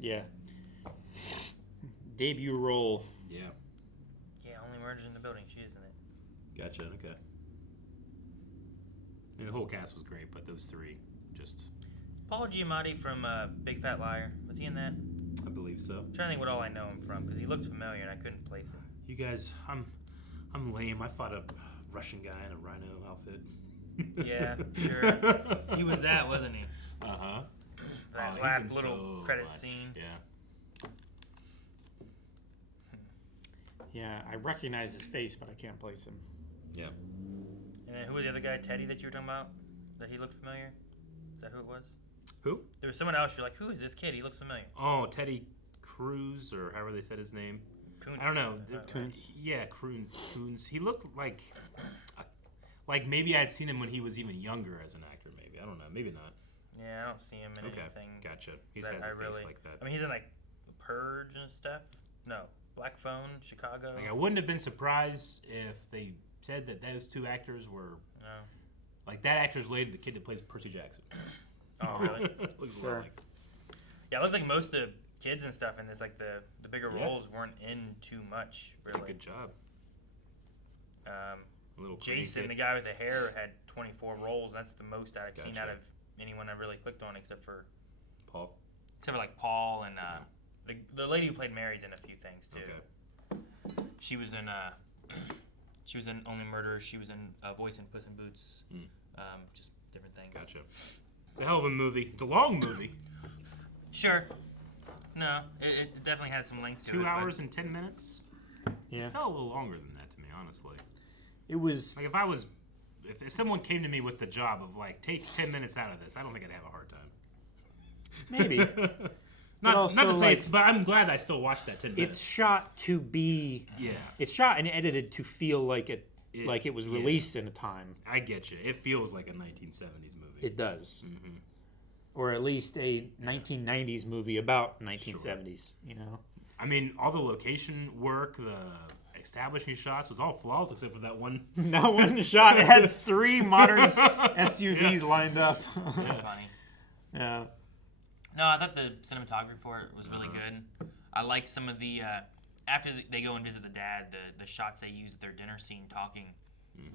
Yeah. Debut role. Yeah. Yeah, only murders in the building. She is in it. Gotcha, okay. I mean, the whole cast was great, but those three just... Paul Giamatti from Big Fat Liar. Was he in that? I believe so. I'm trying to think what all I know him from, because he looked familiar and I couldn't place him. You guys, I'm lame. I fought a Russian guy in a rhino outfit. Yeah, sure. He was that, wasn't he? Uh-huh. That last little credit scene. Yeah. Yeah, I recognize his face, but I can't place him. Yeah. And then who was the other guy, Teddy, that you were talking about? That he looked familiar? Is that who it was? Who? There was someone else. You're like, who is this kid? He looks familiar. Oh, Teddy Cruz, or however they said his name. Coons. I don't know. Coons. Yeah, Coons. He looked like maybe I'd seen him when he was even younger as an actor. Maybe I don't know. Maybe not. Yeah, I don't see him in anything. Gotcha. He that has a face like that. I mean, he's in like Purge and stuff. No, Black Phone, Chicago. Like, I wouldn't have been surprised if they said that those two actors were. No. Like, that actor's related to the kid that plays Percy Jackson. Oh, really? Looks a lot like. Yeah, it looks like most of the kids and stuff in this, like the bigger roles, weren't in too much. Really. Good job. Jason, the guy with the hair, had 24 roles. That's the most I've seen out of anyone I really clicked on, except for Paul. Except for like Paul and the lady who played Mary's in a few things too. Okay. She was in Only Murders. She was in Voice in Puss in Boots. Just different things. Gotcha. It's a hell of a movie. It's a long movie. Sure. No, it definitely has some length to it. 2 hours and 10 minutes. Yeah. It felt a little longer than that to me, honestly. It was like if someone came to me with the job of like take 10 minutes out of this, I don't think I'd have a hard time. Maybe. not to say, but I'm glad I still watched that 10 minutes. It's shot to be. Yeah. It's shot and edited to feel like it was released in a time. I get you. It feels like a 1970s movie. It does. Mm-hmm. Or at least a 1990s movie about 1970s. Sure. You know. I mean, all the location work, the establishing shots was all flawless except for that one. That one shot. It had 3 modern SUVs lined up. That's funny. Yeah. No, I thought the cinematography for it was really good. I liked some of the after they go and visit the dad, the shots they use at their dinner scene talking,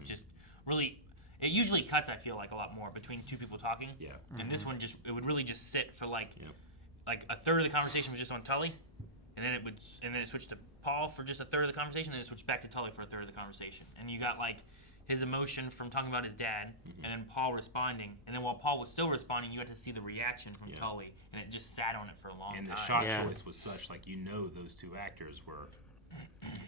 just really. it usually cuts, I feel like, a lot more between two people talking. Yeah. And this one it would really just sit for like a third of the conversation was just on Tully, and then it switched to Paul for just a third of the conversation, and then it switched back to Tully for a third of the conversation. And you got like his emotion from talking about his dad, and then Paul responding, and then while Paul was still responding, you got to see the reaction from Tully, and it just sat on it for a long time. And the shot choice was such, like, those two actors were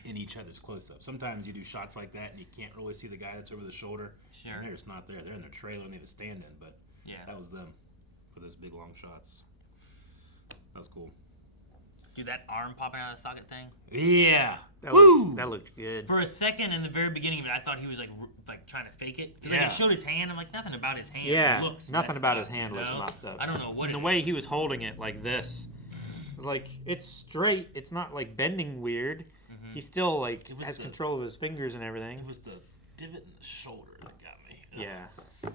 in each other's close-up. Sometimes you do shots like that, and you can't really see the guy that's over the shoulder. Sure. And they're just not there. They're in their trailer, and they have to stand in, but that was them for those big, long shots. That was cool. Dude, that arm popping out of the socket thing. Yeah. That looked good. For a second in the very beginning of it, I thought he was like trying to fake it. Because like, he showed his hand. I'm like, nothing about his hand looks nothing messed about up, his hand looks messed up. I don't know what and it the is. way he was holding it like this, it was like, it's straight. It's not like bending weird. Mm-hmm. He still like has control of his fingers and everything. It was the divot in the shoulder that got me. Yeah.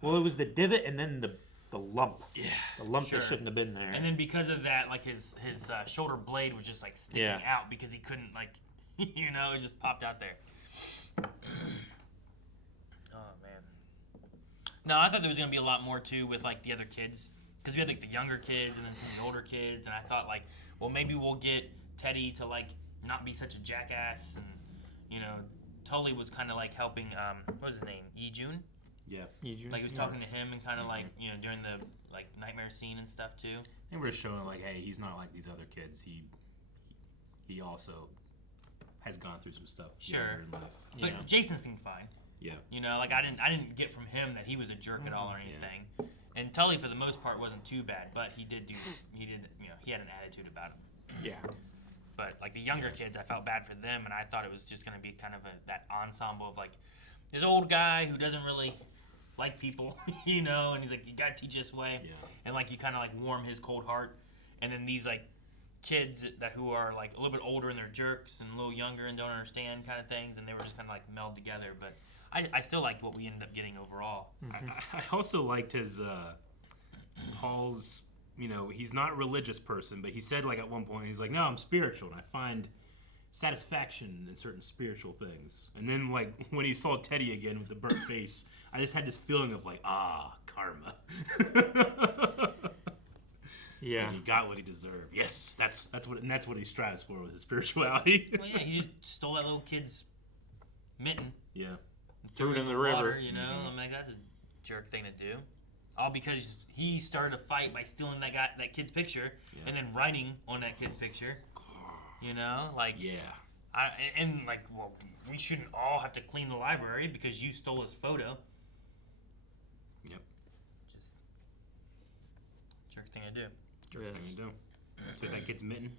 Well, it was the divot and then the lump. Yeah. The lump that shouldn't have been there. And then because of that, like his shoulder blade was just like sticking out because he couldn't like, it just popped out there. Oh man. No, I thought there was gonna be a lot more too with like the other kids, because we had like the younger kids and then some of the older kids, and I thought like, well, maybe we'll get Teddy to like not be such a jackass, and Tully was kind of like helping. What was his name? Jun. Yeah. Like he was talking to him and kind of like during the like nightmare scene and stuff too. And we're showing like, hey, he's not like these other kids. He also has gone through some stuff. Sure. In life. But Jason seemed fine. Yeah. Like I didn't get from him that he was a jerk at all or anything. Yeah. And Tully for the most part wasn't too bad, but he had an attitude about him. Yeah. But like the younger kids, I felt bad for them, and I thought it was just gonna be kind of that ensemble of like this old guy who doesn't really like people, and he's like, you gotta teach this way, and like you kind of like warm his cold heart, and then these like kids who are like a little bit older and they're jerks and a little younger and don't understand kind of things, and they were just kind of like meld together. But I still liked what we ended up getting overall. Mm-hmm. I also liked his Paul's. He's not a religious person, but he said like at one point he's like, no, I'm spiritual, and I find satisfaction in certain spiritual things. And then like when he saw Teddy again with the burnt face, I just had this feeling of like, karma. Yeah. And he got what he deserved. Yes, that's what he strives for with his spirituality. Well, yeah, he just stole that little kid's mitten. Yeah. Threw it in the water, river. I'm like, that's a jerk thing to do. All because he started a fight by stealing that kid's picture and then writing on that kid's picture. Like we shouldn't all have to clean the library because you stole his photo. Yep. Just jerk thing to do. Jerk thing to do. Take that kid's mitten.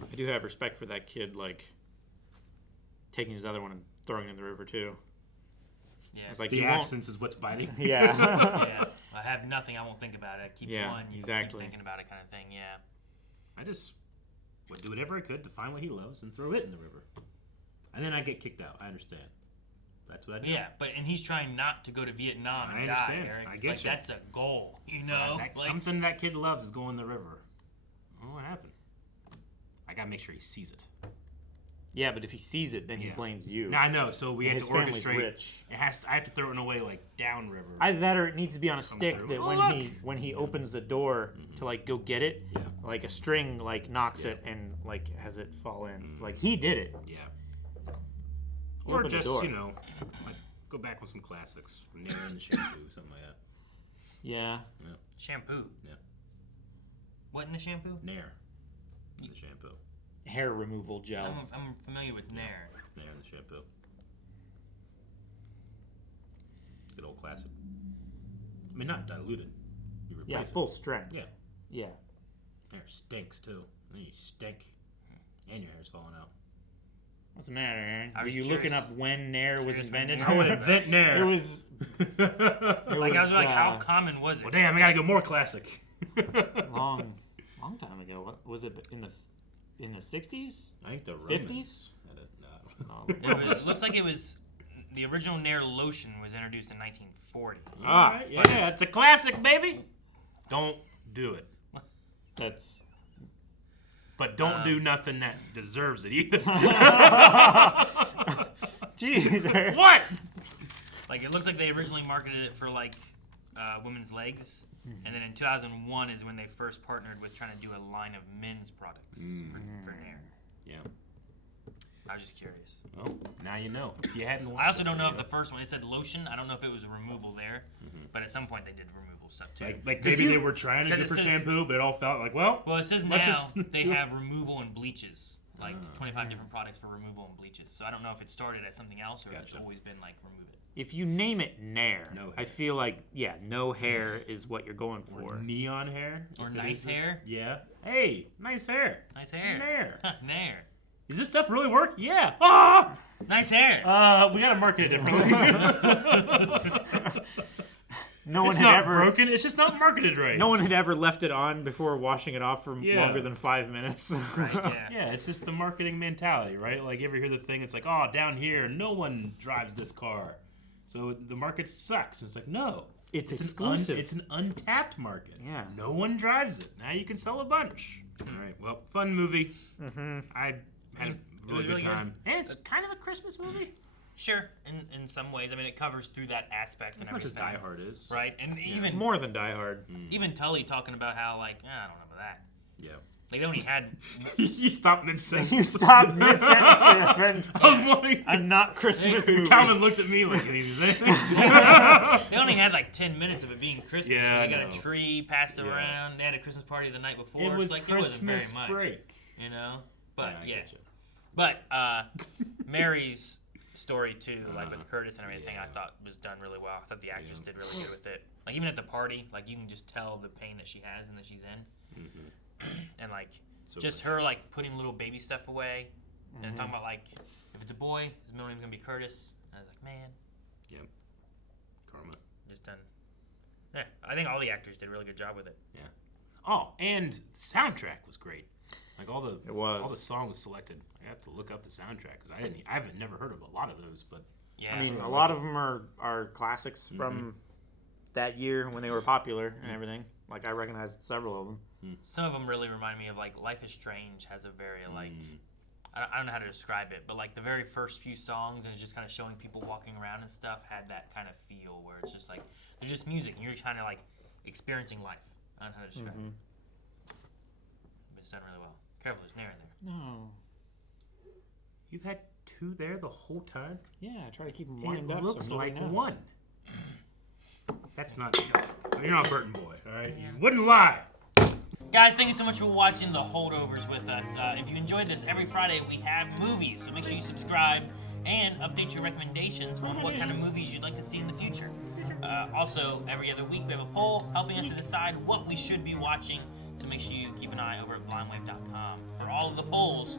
I do have respect for that kid, like taking his other one and throwing it in the river too. Yeah. It's like the absence is what's biting. Yeah. Yeah. I have nothing. I won't think about it. Keep one. You keep thinking about it, kind of thing. Yeah. I just would do whatever I could to find what he loves and throw it in the river, and then I get kicked out. I understand. That's what I do. Yeah, and he's trying not to go to Vietnam and understand. die, Eric. I get you. That's a goal, Something that kid loves is going in the river. Oh, what happened? I gotta make sure he sees it. Yeah, but if he sees it, then he blames you. No, I know. So we have to orchestrate. Rich. I have to throw it away like downriver. Either that, or it needs to be on a stick that when he opens the door to like go get it, like a string like knocks it and like has it fall in. Like he did it. Yeah. He Or opened the just door. like go back with some classics, Nair and the shampoo, something like that. Yeah. Shampoo. Yeah. What in the shampoo? Nair. In the shampoo. Hair removal gel. I'm familiar with Nair. Nair in the shampoo. Good old classic. I mean, not diluted. You replace full strength. Yeah. Yeah. Hair stinks too. And you stink, and your hair's falling out. What's the matter, Aaron? I Were was you curious. looking up when Nair was invented? I would invent Nair. It was. I was like, how common was it? Well, damn, I gotta go more classic. long time ago. What was it in the 60s? I think the 50s. It looks like it was the original Nair lotion was introduced in 1940. Yeah, it's a classic, baby. Don't do it. But don't do nothing that deserves it either. Jeez. What? Like, it looks like they originally marketed it for, like, women's legs. And then in 2001 is when they first partnered with trying to do a line of men's products for Nair. Yeah. I was just curious. Well, now you know. If you hadn't watched I also this don't know if video- the first one, it said lotion. I don't know if it was a removal there. But at some point they did removal stuff too. Like maybe they were trying to do for shampoo, but it all felt like, well. Well, it says let's now just they do it. have removal and bleaches. Like 25 different products for removal and bleaches. So I don't know if it started as something else or if it's always been like remove it. If you name it Nair, No hair. I feel like, no hair is what you're going for. Or neon hair. Or if it nice isn't. hair. Yeah. Hey, nice hair. Nice hair. Nair. Nair. Does this stuff really work? Yeah. Ah! Nice hair. We gotta market it differently. No one it's had not ever broken. It's just not marketed right. No one had ever left it on before washing it off for longer than 5 minutes. Yeah, it's just the marketing mentality, right? Like, you ever hear the thing? It's like, oh, down here, no one drives this car, so the market sucks. And it's like, no, it's exclusive. It's an untapped market. Yeah, no one drives it. Now you can sell a bunch. All right, well, fun movie. I had a really good time, and it's kind of a Christmas movie. Sure, in some ways. I mean, it covers through that aspect and As much as everything. Die Hard is. Right, and even more than Die Hard. Even Tully talking about how, like, I don't know about that. Yeah. Like, they only had... You stopped mid-sentence. You stopped mid-sentence to defend I was wondering. a not Christmas movie. Calvin looked at me like, he was anything. They only had like 10 minutes of it being Christmas. Yeah, so they got I know. a tree passed Yeah. around. They had a Christmas party the night before. It was like, Christmas it wasn't very much, break. you know? But Yeah, I yeah. getcha. But Mary's story too, like with Curtis and everything, I thought was done really well. I thought the actress did really good with it. Like even at the party, like you can just tell the pain that she has and that she's in, and like just her like putting little baby stuff away, and talking about like if it's a boy, his middle name's gonna be Curtis. And I was like, man, Yep. Karma. just done. Yeah, I think all the actors did a really good job with it. Yeah. Oh, and the soundtrack was great. Like all the all the songs selected. I have to look up the soundtrack because I haven't never heard of a lot of those, but yeah, I mean, a lot of them are classics from that year when they were popular and everything. Like I recognized several of them. Some of them really remind me of like Life is Strange has a very like I don't know how to describe it, but like the very first few songs and it's just kind of showing people walking around and stuff had that kind of feel where it's just like there's just music and you're kind of like experiencing life. I don't know how to describe it. But it's done really well. Careful, there's Nair in there. No. You've had two there the whole time? Yeah, I try to keep them It lined up. looks so like nobody knows. one. That's not. You're not a Burton boy, all right? You wouldn't lie. Guys, thank you so much for watching The Holdovers with us. If you enjoyed this, every Friday we have movies, so make sure you subscribe and update your recommendations on what kind of movies you'd like to see in the future. Also, every other week we have a poll helping us to decide what we should be watching, so make sure you keep an eye over at blindwave.com for all of the polls